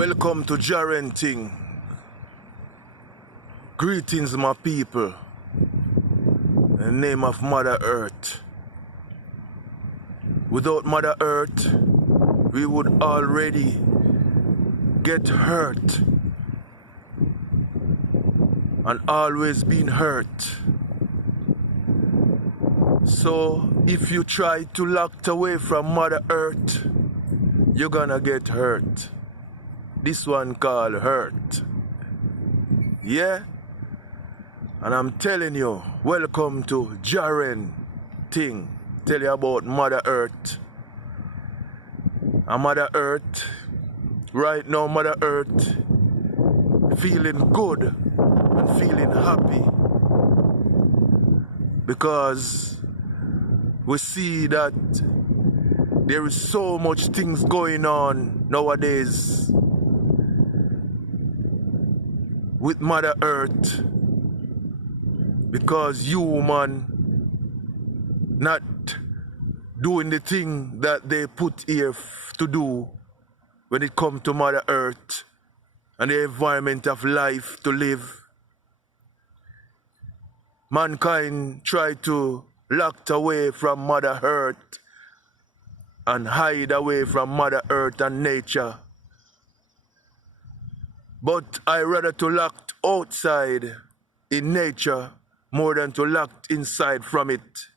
Welcome to Jah Ren thing. Greetings, my people. In the name of Mother Earth. Without Mother Earth, we would already get hurt and always been hurt. So if you try to lock away from Mother Earth, you're gonna get hurt. This one called hurt. Yeah? And I'm telling you, welcome to Jah Ren thing. Tell you about Mother Earth. And Mother Earth, right now Mother Earth feeling good and feeling happy. Because we see that there is so much things going on nowadays with Mother Earth, because human not doing the thing that they put here to do when it comes to Mother Earth and the environment of life to live. Mankind try to lock away from Mother Earth and hide away from Mother Earth and nature. But I rather to lock outside in nature more than to lock inside from it.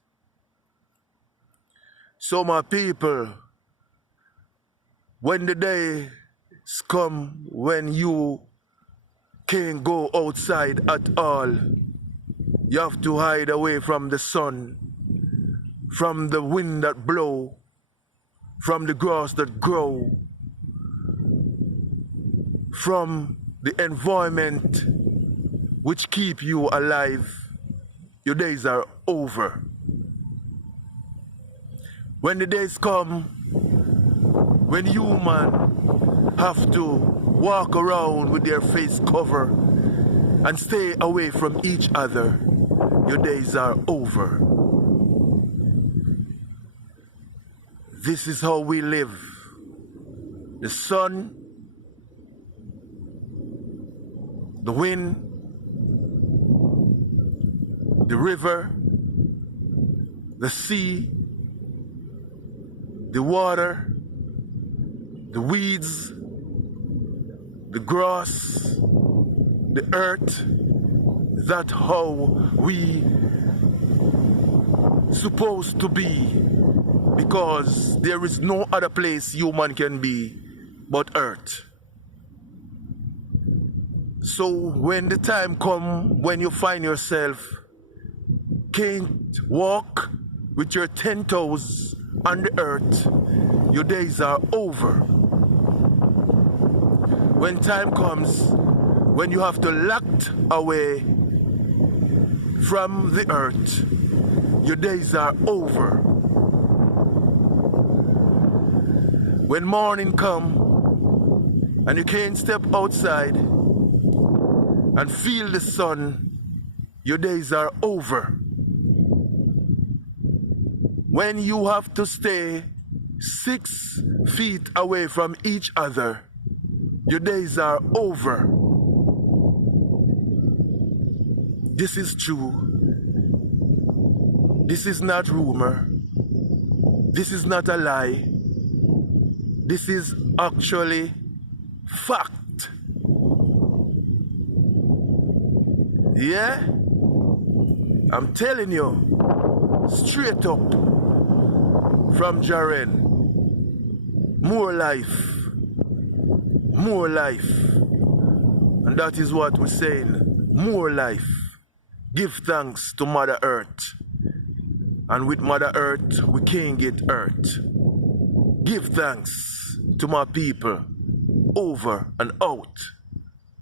So my people, when the days come when you can't go outside at all, you have to hide away from the sun, from the wind that blow, from the grass that grow, from the environment which keep you alive. Your days are over. When the days come when human have to walk around with their face covered and stay away from each other, your days are over. This is how we live. The sun, the wind, the river, the sea, the water, the weeds, the grass, the earth. That's how we supposed to be, because there is no other place human can be but earth. So when the time come when you find yourself can't walk with your 10 toes on the earth, your days are over. When time comes when you have to lock away from the earth, your days are over. When morning come and you can't step outside and feel the sun, your days are over. When you have to stay 6 feet away from each other, your days are over. This is true. This is not rumor. This is not a lie. This is actually fact. Yeah? I'm telling you, straight up from Jah Ren. More life. More life. And that is what we're saying. More life. Give thanks to Mother Earth. And with Mother Earth, we can't get hurt. Give thanks to my people. Over and out.